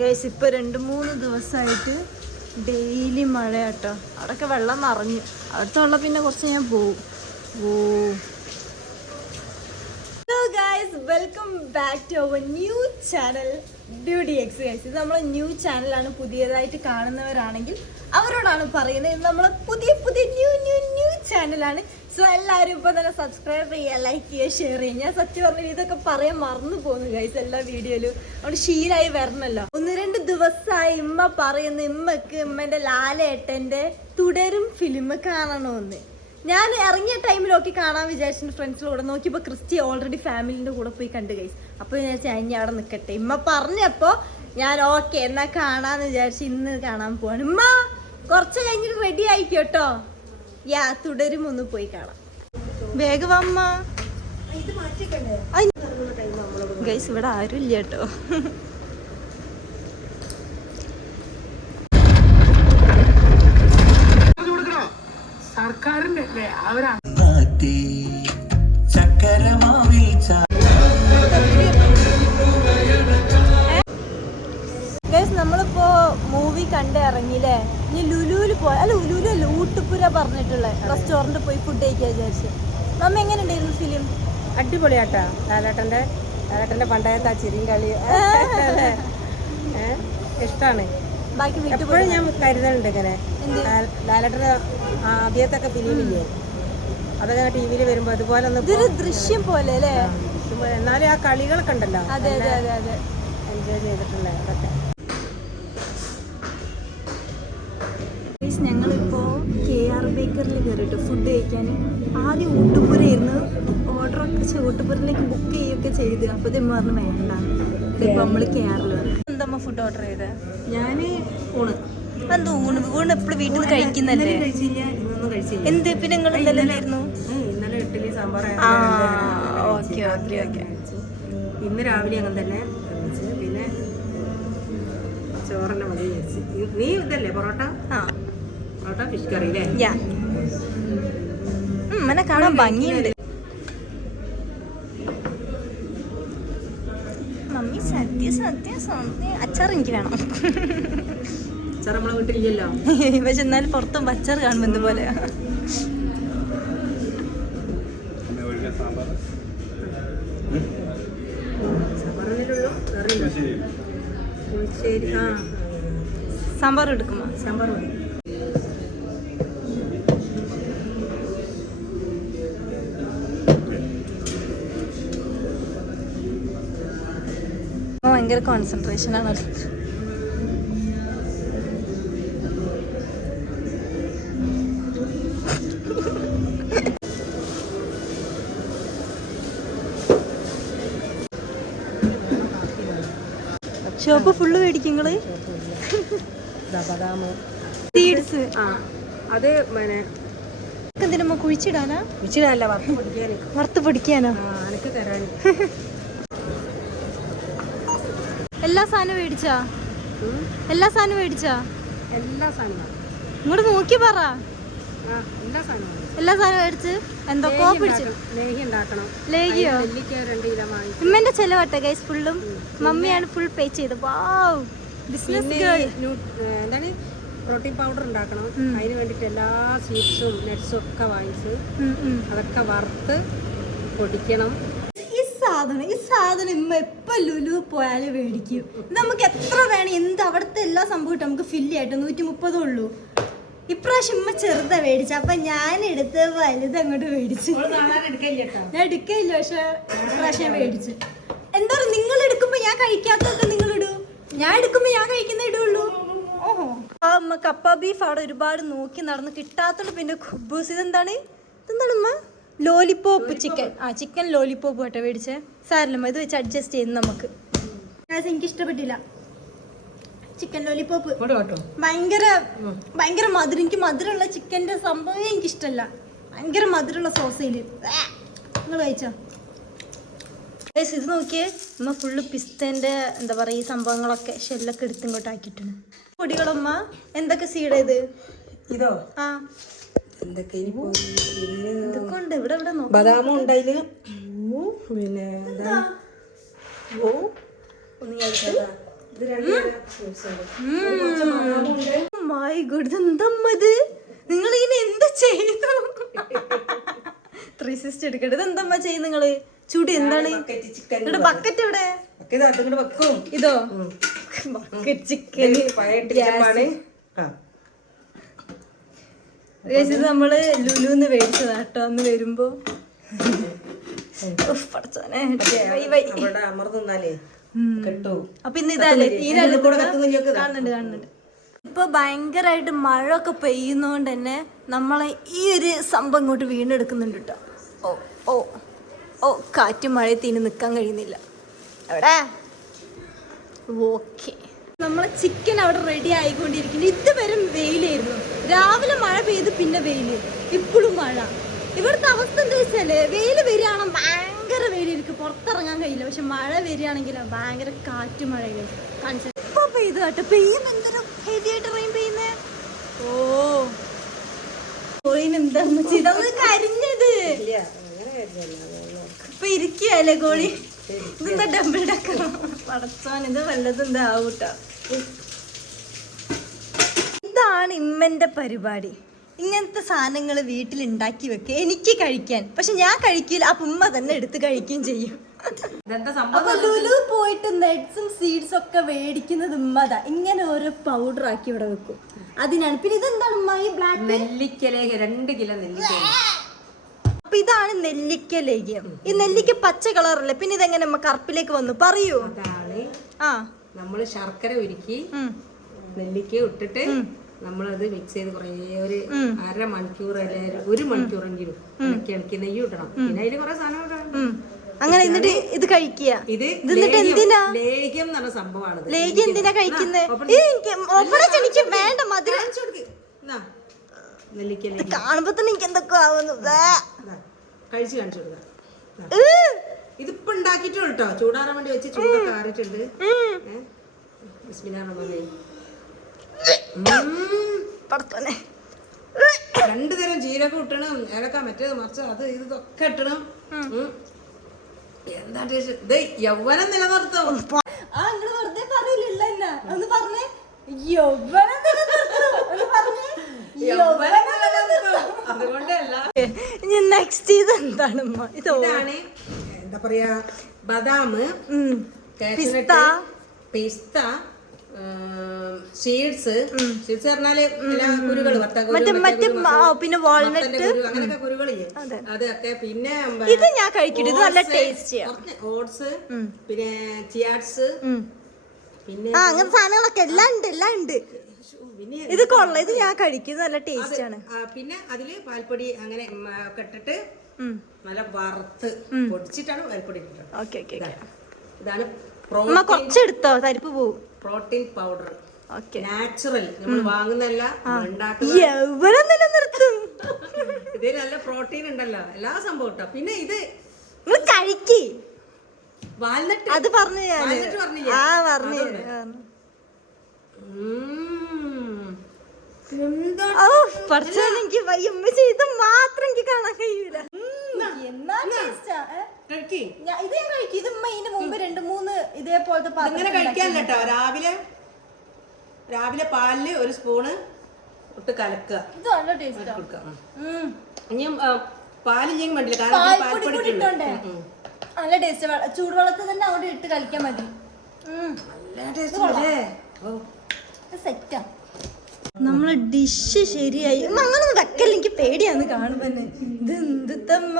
Guys ഇപ്പൊ 2-3 ദിവസമായിട്ട് daily മഴ കേട്ടോ. അവിടെയൊക്കെ വെള്ളം നിറഞ്ഞു. അവിടുത്തെ വെള്ളം പിന്നെ കുറച്ച് ഞാൻ പോവും. Hello guys, welcome back to our new channel beauty X. Guys ഇത് നമ്മളെ ന്യൂ ചാനലാണ്. പുതിയതായിട്ട് കാണുന്നവരാണെങ്കിൽ അവരോടാണ് പറയുന്നത്, ഇത് നമ്മളെ പുതിയ ന്യൂ ചാനലാണ്. സോ എല്ലാവരും ഇപ്പൊ തന്നെ സബ്സ്ക്രൈബ് ചെയ്യുക, ലൈക്ക് ചെയ്യുക, ഷെയർ ചെയ്യുക. ഞാൻ സത്യം പറഞ്ഞാൽ ഇതൊക്കെ പറയാൻ മറന്നു പോകുന്നു ഗൈസ് എല്ലാ വീഡിയോയിലും. അവിടെ ശീലമായി വരണല്ലോ. 1-2 ദിവസമായി ഇമ്മ പറയുന്നു ഇമ്മക്ക് ഇമ്മന്റെ ലാലേട്ടന്റെ തുടരും ഫിലിം കാണണമെന്ന്. ഞാൻ ഇറങ്ങിയ ടൈമിലൊക്കെ കാണാൻ വിചാരിച്ചിട്ട് ഫ്രണ്ട്സിന്റെ കൂടെ നോക്കിയപ്പോൾ ക്രിസ്റ്റി ഓൾറെഡി ഫാമിലിന്റെ കൂടെ പോയി കണ്ടു ഗൈസ്. അപ്പോൾ ഞാൻ ഇനി അവിടെ നിൽക്കട്ടെ. ഇമ്മ പറഞ്ഞപ്പോ ഞാൻ ഓക്കെ എന്നാ കാണാന്ന് വിചാരിച്ച് ഇന്ന് കാണാൻ പോവാണ്. ഇമ്മ കുറച്ച് കഴിഞ്ഞിട്ട് റെഡി ആയിക്കോട്ടോ. തുടരും ഒന്ന് പോയി കാണാം. വേഗം അമ്മ. ഗൈസ് ഇവിടെ ആരും ഇല്ല കേട്ടോ. സർക്കാരിന്റെ നമ്മളിപ്പോ മൂവി കണ്ട് ഇറങ്ങിയില്ലേ. ഇനി ലുലുവിൽ പോയി, അല്ല ലുലുവിലല്ല, ഊട്ടുപുര പറഞ്ഞിട്ടുള്ള റെസ്റ്റോറന്റ് പോയി ഫുഡ് കഴിക്കാൻ വിചാരിച്ചു. നമ്മ എങ്ങനെ ഉണ്ടായിരുന്നു ഫിലിം? അടിപൊളിയാട്ടാ. ലാലേട്ടന്റെ പണ്ടായത്തെ ആ ചിരിയും കളി ഇഷ്ടാണ്. ബാക്കി എപ്പോഴും ഞാൻ കരുതലുണ്ട് ഇങ്ങനെ ലാലേട്ടന്റെ ആദ്യത്തൊക്കെ ഫിലിമില്ലേ, അതൊക്കെ ടിവിയിൽ വരുമ്പോ അതുപോലെ ഇതൊരു ദൃശ്യം പോലെ അല്ലേ. എന്നാലും ആ കളികളൊക്കെ ഉണ്ടല്ലോ, അതെ അതെ അതെ അതെ, എൻജോയ് ചെയ്തിട്ടുള്ള അതൊക്കെ. ഞങ്ങളിപ്പോ KR ബേക്കറിൽ കയറിയിട്ട് ഫുഡ് കഴിക്കാൻ. ആദ്യം ഊട്ടുപുരയായിരുന്നു ഓർഡറൊക്കെ, ഊട്ടുപുരയിലേക്ക് ബുക്ക് ചെയ്യുകയൊക്കെ ചെയ്ത്. അപ്പോൾ ഇത് പറഞ്ഞു വേണ്ട, ഇപ്പൊ നമ്മള് KRൽ വന്നു. എന്താ ഫുഡ് ഓർഡർ ചെയ്തത്? ഞാന് ഊണ്. എന്താ ഊണ് എപ്പോഴും വീട്ടിൽ നിന്ന് കഴിക്കുന്നല്ലേ? എന്ത് പിന്നെ നിങ്ങൾ ഇന്നലെയായിരുന്നു? ഇന്നലെ idli sambar. Okay okay okay. ഇന്ന് രാവിലെ അങ്ങനെ തന്നെ. പിന്നെ ചോറെല്ലാം മതി വിചാരിച്ചു. നീ ഇതല്ലേ പൊറോട്ട? പൊറോട്ട ഫിഷ് കറി അല്ലേ? എന്നെ കാണാൻ ഭംഗിയുണ്ട്. മമ്മി സത്യം അച്ചാർ എനിക്ക് വേണം. അച്ചാർ നമ്മളെ വീട്ടിലില്ലല്ലോ. പക്ഷെ എന്നാലും പുറത്തും അച്ചാർ കാണുമ്പോ എന്തുപോലെയാ. സാമ്പാർ എടുക്കുമോ? സാമ്പാർ മതി. ഭയങ്കര കോൺസെൻട്രേഷൻ ആണ്. Shop full മേടിക്കുങ്ങള്. സീഡ്സ് അത് എന്തിനാ കുഴിച്ചിടാനാ? കുഴിച്ചിടാനല്ല, വറുത്ത് പൊടിക്കാനോ? എനിക്ക് തരാൻ. എല്ലാ സാധനവും മേടിച്ചാ? എല്ലാ സാധനവും മേടിച്ചാ? എല്ലാ സാധനവും ഇങ്ങോട്ട് നോക്കി പറ. എല്ലാ സാധനവും മേടിച്ച് എന്തൊക്കെ പിടിച്ചു. ലേഹിയോ? ഉമ്മന്റെ ചെലവട്ടെ ഗൈസ് ഫുള്ളും. മമ്മിയാണ് ഫുൾ പേ ചെയ്ത്. വാവ്, ബിസിനസ് ഗേൾ. എന്താണ് പ്രോട്ടീൻ പൗഡർ ഉണ്ടാക്കണം. അതിന് വേണ്ടിട്ട് എല്ലാ സ്വീറ്റ്സും നട്ട്സും ഒക്കെ വാങ്ങിച്ച് അതൊക്കെ വറുത്ത് പൊടിക്കണം. ഈ സാധനം ഇമ്മ എപ്പോൾ ലുലു പോയാലും മേടിക്കും. നമുക്ക് എത്ര വേണം, എന്ത് അവിടുത്തെ എല്ലാ സംഭവം നമുക്ക് ഫില്ല് ആയിട്ട് 130 ഉള്ളൂ. ഇപ്രാവശ്യം ഇമ്മ ചെറുതാ മേടിച്ച, അപ്പൊ ഞാൻ എടുത്ത് വലുത് അങ്ങോട്ട് മേടിച്ചു. ഞാൻ എടുക്കില്ല, പക്ഷെ ഇപ്രാവശ്യം മേടിച്ചു. എന്താ പറയുക, നിങ്ങൾ എടുക്കുമ്പോ ഞാൻ കഴിക്കാത്തൊക്കെ നിങ്ങൾ ഇടൂ, ഞാൻ എടുക്കുമ്പോ ഞാൻ കഴിക്കുന്ന ഇടുള്ളൂ. ഓഹോ, അമ്മ കപ്പ ബീഫ് അവിടെ ഒരുപാട് നോക്കി നടന്ന് കിട്ടാത്തോണ്ട് പിന്നെ ഖുബൂസ്. ഇതെന്താണ് ഉമ്മ? Lollipop chicken. ചിക്കൻ ലോലിപോപ്പ് കേട്ടോ മേടിച്ചേ. സാരല്ലമ്മ, ഇത് വെച്ച് അഡ്ജസ്റ്റ് ചെയ്യുന്നു നമുക്ക്. എനിക്ക് ഇഷ്ടപ്പെട്ടില്ല ചിക്കൻ ലോലിപോപ്പ്. ഭയങ്കര മധുരം. എനിക്ക് മധുരമുള്ള ചിക്കൻ്റെ സംഭവം എനിക്കിഷ്ടമല്ല. ഭയങ്കര മധുരമുള്ള സോസയില്. നിങ്ങൾ കഴിച്ചോ? ഇത് നോക്കിയേ, അമ്മ ഫുള്ള് പിസ്തന്റെ എന്താ പറയാ ഈ സംഭവങ്ങളൊക്കെ ഷെല്ലൊക്കെ എടുത്ത് ഇങ്ങോട്ട് ആക്കിയിട്ടുണ്ട്. പൊടികളമ്മ എന്തൊക്കെ സീഡ് ചെയ്ത്? ഇതോ? എന്തൊക്കെ ഉണ്ട് ഇവിടെ? ബദാമും ഉണ്ടായില്. പിന്നെ ഇത് രണ്ട് സ്വീറ്റ്സ് ഉണ്ട്. കുറച്ച് ബദാമുണ്ട്. My good, ഇതെന്തമ്മത്? നിങ്ങൾ ഇങ്ങനെ എന്താ ചെയ്തു? 360 എടുക്കട്ടെ. ഇതെന്തമ്മ ചെയ്യും നിങ്ങള്? ചൂട് എന്താണ്? ബക്കറ്റ് എവിടെ? ഇതോ ബക്കറ്റ് ചിക്കൻ. ഇത് നമ്മള് ലുലുന്ന് മേടിച്ചതാ കേട്ടോ അന്ന് വരുമ്പോ. അപ്പൊ ഇന്ന് ഇതല്ലേ കാണുന്നുണ്ട്. ഇപ്പൊ ഭയങ്കരമായിട്ട് മഴ ഒക്കെ പെയ്യുന്നോണ്ട് തന്നെ നമ്മളെ ഈ ഒരു സംഭവം ഇങ്ങോട്ട് വീണ്ടെടുക്കുന്നുണ്ട് കേട്ടോ. ഓ ഓ ഓ കാറ്റും മഴയത്തിന് നിക്കാൻ കഴിയുന്നില്ല. എവിടെ? ഓക്കെ, നമ്മളെ ചിക്കൻ അവിടെ റെഡി ആയിക്കൊണ്ടിരിക്കുന്നു. ഇതുവരെ വെയിലായിരുന്നു. രാവിലെ മഴ പെയ്ത് പിന്നെ വെയില്, ഇപ്പോഴും മഴ. ഇവിടുത്തെ അവസ്ഥ എന്താ വെച്ചാല് വെയില് വരികയാണെങ്കിൽ ഭയങ്കര വെയിലിരിക്കും, പുറത്തിറങ്ങാൻ കഴിയില്ല. പക്ഷെ മഴ വരികയാണെങ്കിലോ ഭയങ്കര കാറ്റ് മഴ കാണിച്ചു. ഇപ്പൊ പെയ്ത് കേട്ടോ, പെയ്യുമ്പോ എന്തൊരു ഹെവി ആയിട്ട് റെയിൻ പെയ്യുന്നേ. ഓ എന്താ ചെയ്തത്? കരിഞ്ഞത് ഇപ്പൊ ഇരിക്കല്ലേ കോഴി. ഇതെന്താ ഡബിൾ ഡക്കർ? പടച്ചോൻ, ഇത് വല്ലതും എന്താ ആവൂട്ടാ. ഇതാണ് ഇമ്മന്റെ പരിപാടി. ഇങ്ങനത്തെ സാധനങ്ങൾ വീട്ടിൽ ഉണ്ടാക്കി വെക്കുക, എനിക്ക് കഴിക്കാൻ. പക്ഷെ ഞാൻ കഴിക്കില്ല, അപ്പൊ ഉമ്മ തന്നെ എടുത്ത് കഴിക്കുകയും ചെയ്യും. അപ്പൊ ലുലു പോയിട്ട് നട്ട്സും സീഡ്സും ഒക്കെ മേടിക്കുന്നത് ഉമ്മതാ. ഇങ്ങനെ ഓരോ പൗഡർ ആക്കി ഇവിടെ വെക്കും. അതിനാണ്. പിന്നെ ഇതെന്താണ് ഉമ്മ ഈ ബ്ലാക്ക്? നെല്ലിക്കലേക്ക് 2 കിലോ നെല്ലിക്ക. അപ്പൊ ഇതാണ് നെല്ലിക്ക ലേഖ്യം. ഈ നെല്ലിക്ക പച്ച കളറല്ലേ, പിന്നെ ഇതെങ്ങനെ നമ്മ കറുപ്പിലേക്ക് വന്നു പറയൂ? അതാണ് നമ്മള് ശർക്കര ഉരുക്കി നെല്ലിക്ക ഇട്ടിട്ട് നമ്മളത് മിക്സ് ചെയ്ത് കുറേ ഒരു 1/2 മണിക്കൂർ അല്ലെങ്കിൽ 1 മണിക്കൂറെങ്കിലും ഇളക്കി നെയ്യ് ഇടണം. പിന്നെ അതില് കുറെ സാധനം അങ്ങനെ. എന്നിട്ട് ഇത് കഴിക്കുക. ഇത് എന്തിനാ ലേഹ്യം എന്ന് പറഞ്ഞ സംഭവമാണ്. ലേഖ്യം എന്തിനാ കഴിക്കുന്നത്? വേണ്ട, മധുരം നെല്ലിക്ക കാണുമ്പോ തന്നെ എനിക്ക് എന്തൊക്കെ ആവുന്നു. കഴിച്ചു കാണിച്ചു കൊടുക്കാം. ഇതിപ്പോ ഉണ്ടാക്കിയിട്ടുള്ളൂ കേട്ടോ, ചൂടാറാൻ വേണ്ടി വെച്ച് ചൂടൊക്കെ ആറിയിട്ടുണ്ട്. പടത്തോനെ 2 തരം ജീരകം ഇട്ടണം, ഏലക്ക മറ്റേത് മറിച്ച് അത് ഇതൊക്കെ ഇട്ടണം. എന്താ ടേസ്റ്റ്! ഇത് യൗവനം നിലനിർത്തും. വെറുതെ പറയില്ല, ഒന്ന് പറഞ്ഞേ. യൗവനം അതുകൊണ്ടല്ല. നെക്സ്റ്റ് ഇതെന്താണ്? ഇതാണ് എന്താ പറയാ, ബദാം, പിസ്ത, സീഡ്സ്. സീഡ്സ് പറഞ്ഞാല് കുരുകള്, പിന്നെ വാൾനട്ട്, അങ്ങനൊക്കെ കുരുകളില്ലേ, അതൊക്കെ. പിന്നെ ഇത് ഞാൻ കഴിക്കട്ടെ, ഇത് നല്ല ടേസ്റ്റ്. ഓട്സ്, പിന്നെ ചിയാഡ്സ്, പിന്നെ അങ്ങനത്തെ സാധനങ്ങളൊക്കെ എല്ലാം ഉണ്ട്. ഇത് കൊള്ളാം, ഇത് ഞാൻ കഴിക്കുന്നത് നല്ല ടേസ്റ്റ് ആണ്. പിന്നെ അതില് പാൽപ്പൊടി അങ്ങനെ ഒക്കെ ഇട്ടിട്ട് നല്ല വറുത്ത് പൊടിച്ചിട്ടാണ് പാൽപ്പൊടി ഇട്ടിട്ട്. ഇതാണ് കുറച്ചെടുത്തോ, തരിപ്പ് പോവും. പ്രോട്ടീൻ പൗഡർ, നാച്ചുറൽ, നമ്മൾ വാങ്ങുന്നല്ല, നിലനിർത്തും. ഇതിൽ നല്ല പ്രോട്ടീൻ ഉണ്ടല്ലോ, എല്ലാ സംഭവം ഇട്ടോ. പിന്നെ ഇത് കഴിക്ക്. വാൽനട്ട്, അത് പറഞ്ഞു എനിക്ക് വയ്യമ്മ ചെയ്ത് മാത്രം എനിക്ക് കാണാൻ കഴിയൂല. ഇത് ഞാൻ കഴിക്കും. ഇത് ഇതിന് മുമ്പ് 2-3 ഇതേപോലത്തെ ഇങ്ങനെ കഴിക്കാനല്ല കേട്ടോ. രാവിലെ പാലില് 1 സ്പൂണ് ഇട്ട് കലക്കുക. ഇത് നല്ല ടേസ്റ്റ്. ഇനി പാലില്ലെങ്കിൽ വേണ്ടില്ല, കാരണം പാൽപ്പൊടി ഇട്ടുണ്ട്. നല്ല ടേസ്റ്റ്. ചൂടുവെള്ളത്തിൽ തന്നെ അവിടെ ഇട്ട് കഴിക്കാൻ മതി. നല്ല ടേസ്റ്റ്. സെറ്റാ. നമ്മളെ ഡിഷ് ശരിയായി. അങ്ങനൊന്നും വെക്കല്ല, എനിക്ക് പേടിയാന്ന് കാണുമ്പോ തന്നെ. ഇത് എന്തിത്തമ്മ,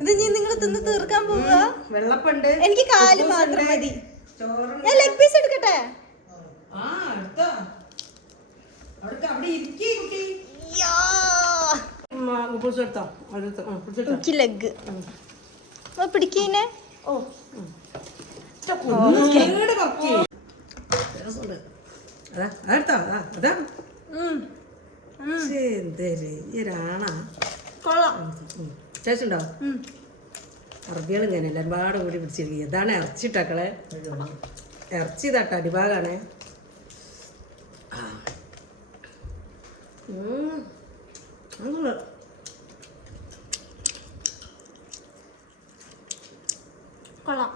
ഇത് നീ നിങ്ങൾ തിന്ന് തീർക്കാൻ പോവുക? വെള്ളപ്പുണ്ട്, എനിക്ക് കാല് മാത്രം മതി. ഞാൻ ലെഗ് പീസ് എടുക്കട്ടെ? എനിക്ക് ലെഗ് പിടിക്കീനെ. ചേച്ചുണ്ടോ? അറബികൾ ഇങ്ങനെ എല്ലാപാട് കൂടി പിടിച്ചിരിക്കുക. ഇതാണ് ഇറച്ചിട്ടക്കളെ, ഇറച്ചി തട്ട അടിഭാഗാണ്. കൊള്ളാം.